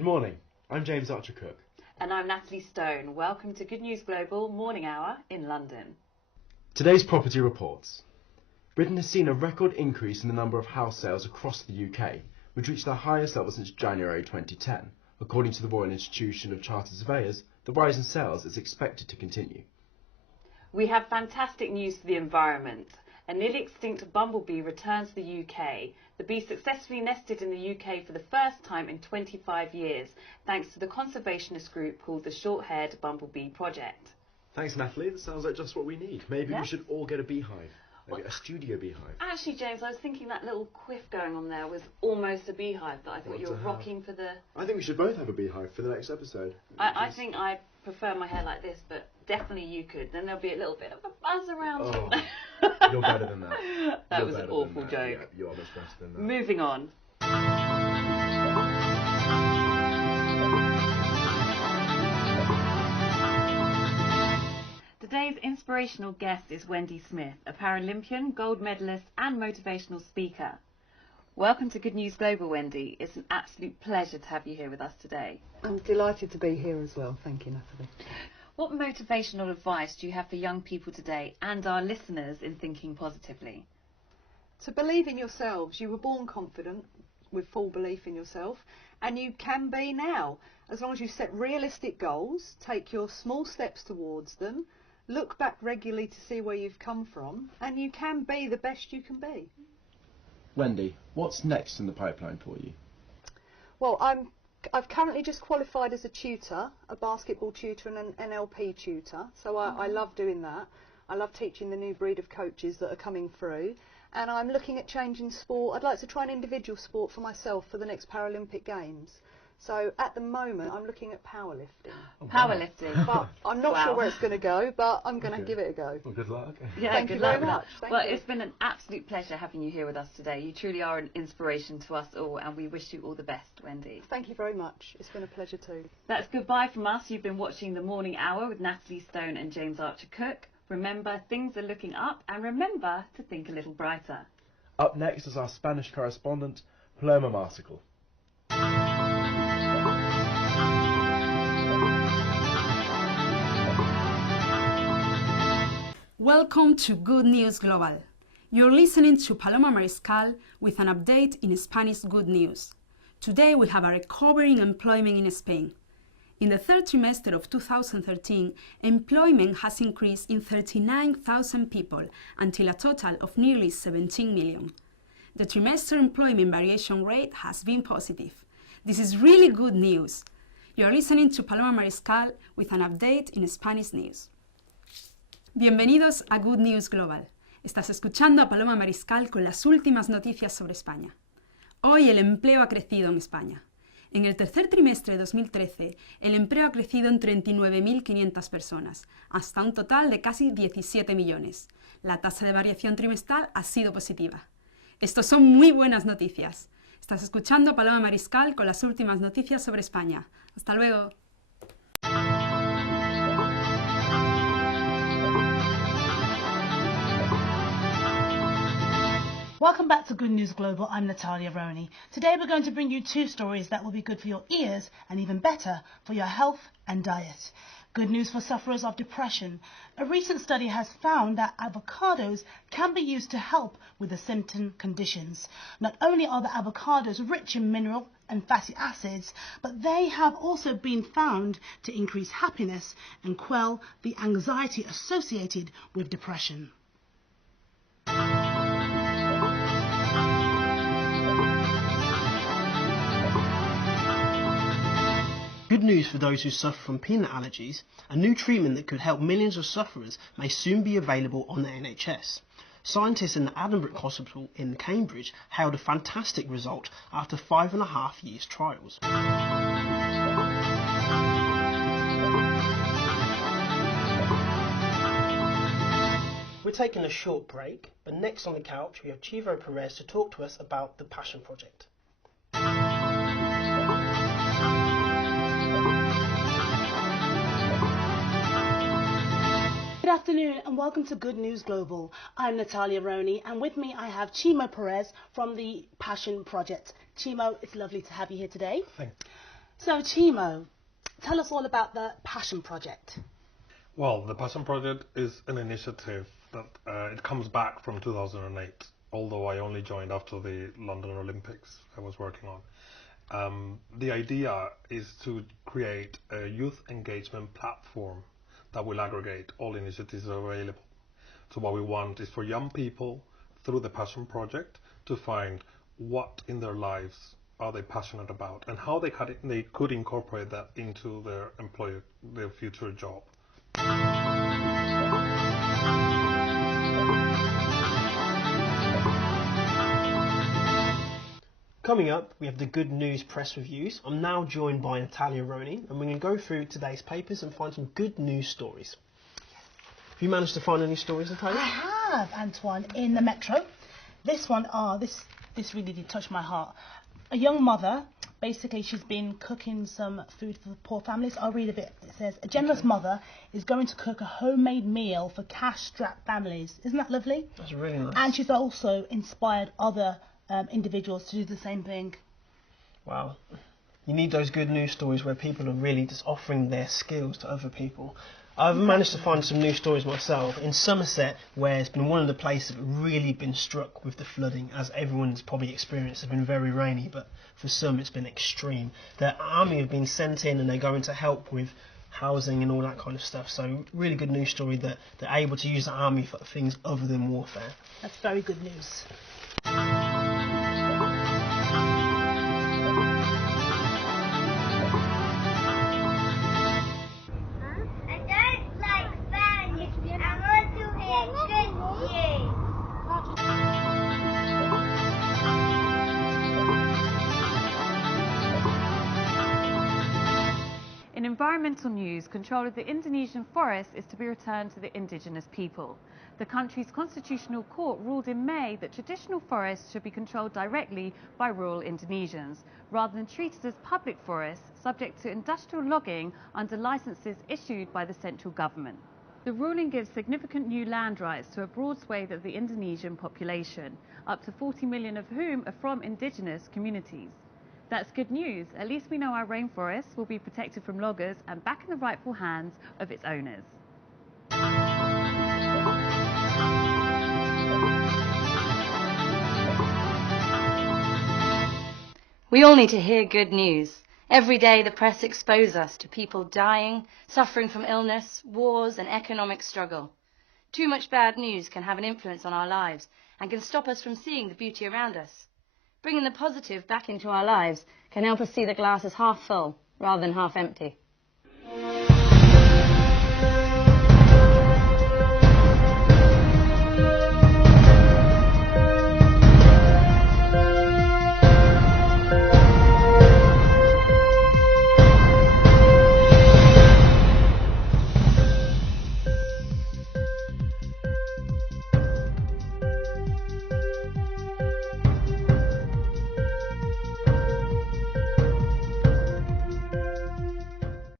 Good morning, I'm James Archer-Cook. And I'm Natalie Stone. Welcome to Good News Global Morning Hour in London. Today's property reports. Britain has seen a record increase in the number of house sales across the UK, which reached their highest level since January 2010. According to the Royal Institution of Chartered Surveyors, the rise in sales is expected to continue. We have fantastic news for the environment. A nearly extinct bumblebee returns to the UK. The bee successfully nested in the UK for the first time in 25 years, thanks to the conservationist group called the Short-Haired Bumblebee Project. Thanks, Natalie. That sounds like just what we need. Maybe we should all get a beehive. Maybe a studio beehive. Actually, James, I was thinking that little quiff going on there was almost a beehive that I thought you were rocking for the... I think we should both have a beehive for the next episode. I think I prefer my hair like this, but definitely you could. Then there'll be a little bit of a buzz around. Oh, you're better than that. That was an awful joke. Yeah, you're much better than that. Moving on. Today's inspirational guest is Wendy Smith, a Paralympian, gold medalist and motivational speaker. Welcome to Good News Global, Wendy. It's an absolute pleasure to have you here with us today. I'm delighted to be here as well. Thank you, Natalie. What motivational advice do you have for young people today and our listeners in thinking positively? To believe in yourselves. You were born confident with full belief in yourself, and you can be now. As long as you set realistic goals, take your small steps towards them, look back regularly to see where you've come from, and you can be the best you can be. Wendy, what's next in the pipeline for you? Well, I've currently just qualified as a tutor, a basketball tutor and an NLP tutor, so I love doing that. I love teaching the new breed of coaches that are coming through, and I'm looking at changing sport. I'd like to try an individual sport for myself for the next Paralympic Games. So at the moment I'm looking at powerlifting. Powerlifting. But I'm not sure where it's going to go, but I'm going to give it a go. Well, good luck. Yeah, Thank you very much. Well, it's been an absolute pleasure having you here with us today. You truly are an inspiration to us all, and we wish you all the best, Wendy. Thank you very much. It's been a pleasure too. That's goodbye from us. You've been watching The Morning Hour with Natalie Stone and James Archer-Cook. Remember, things are looking up, and remember to think a little brighter. Up next is our Spanish correspondent, Paloma Marsicle. Welcome to Good News Global. You're listening to Paloma Mariscal with an update in Spanish good news. Today we have a recovering employment in Spain. In the third trimester of 2013, employment has increased in 39,000 people until a total of nearly 17 million. The trimester employment variation rate has been positive. This is really good news. You're listening to Paloma Mariscal with an update in Spanish news. Bienvenidos a Good News Global. Estás escuchando a Paloma Mariscal con las últimas noticias sobre España. Hoy el empleo ha crecido en España. En el tercer trimestre de 2013, el empleo ha crecido en 39.500 personas, hasta un total de casi 17 millones. La tasa de variación trimestral ha sido positiva. Estos son muy buenas noticias. Estás escuchando a Paloma Mariscal con las últimas noticias sobre España. Hasta luego. Welcome back to Good News Global. I'm Natalia Roney. Today we're going to bring you two stories that will be good for your ears and even better for your health and diet. Good news for sufferers of depression. A recent study has found that avocados can be used to help with the symptom conditions. Not only are the avocados rich in mineral and fatty acids, but they have also been found to increase happiness and quell the anxiety associated with depression. Good news for those who suffer from peanut allergies. A new treatment that could help millions of sufferers may soon be available on the NHS. Scientists in the Addenbrooke Hospital in Cambridge hailed a fantastic result after 5.5 years trials. We're taking a short break, but next on the couch we have Chivo Perez to talk to us about the Passion Project. Good afternoon and welcome to Good News Global. I'm Natalia Roney and with me I have Chimo Perez from the Passion Project. Chimo, it's lovely to have you here today. Thanks. So, Timo, tell us all about the Passion Project. Well, the Passion Project is an initiative that it comes back from 2008, although I only joined after the London Olympics I was working on. The idea is to create a youth engagement platform that will aggregate all initiatives available. So what we want is for young people, through the Passion Project, to find what in their lives are they passionate about and how they could incorporate that into their future job. Coming up, we have the Good News press reviews. I'm now joined by Natalia Roney, and we're going to go through today's papers and find some good news stories. Have you managed to find any stories, Natalia? I have, Antoine, in the Metro. This one, this really did touch my heart. A young mother, basically she's been cooking some food for the poor families. I'll read a bit. It says, a generous mother is going to cook a homemade meal for cash-strapped families. Isn't that lovely? That's really nice. And she's also inspired other individuals to do the same thing. Wow. You need those good news stories where people are really just offering their skills to other people. I've managed to find some news stories myself in Somerset, where it's been one of the places that have really been struck with the flooding, as everyone's probably experienced. It's been very rainy, but for some it's been extreme. The army have been sent in and they're going to help with housing and all that kind of stuff. So really good news story that they're able to use the army for things other than warfare. That's very good news. In environmental news, control of the Indonesian forest is to be returned to the indigenous people. The country's constitutional court ruled in May that traditional forests should be controlled directly by rural Indonesians, rather than treated as public forests subject to industrial logging under licenses issued by the central government. The ruling gives significant new land rights to a broad swathe of the Indonesian population, up to 40 million of whom are from indigenous communities. That's good news. At least we know our rainforests will be protected from loggers and back in the rightful hands of its owners. We all need to hear good news. Every day the press expose us to people dying, suffering from illness, wars and economic struggle. Too much bad news can have an influence on our lives and can stop us from seeing the beauty around us. Bringing the positive back into our lives can help us see the glass as half full rather than half empty.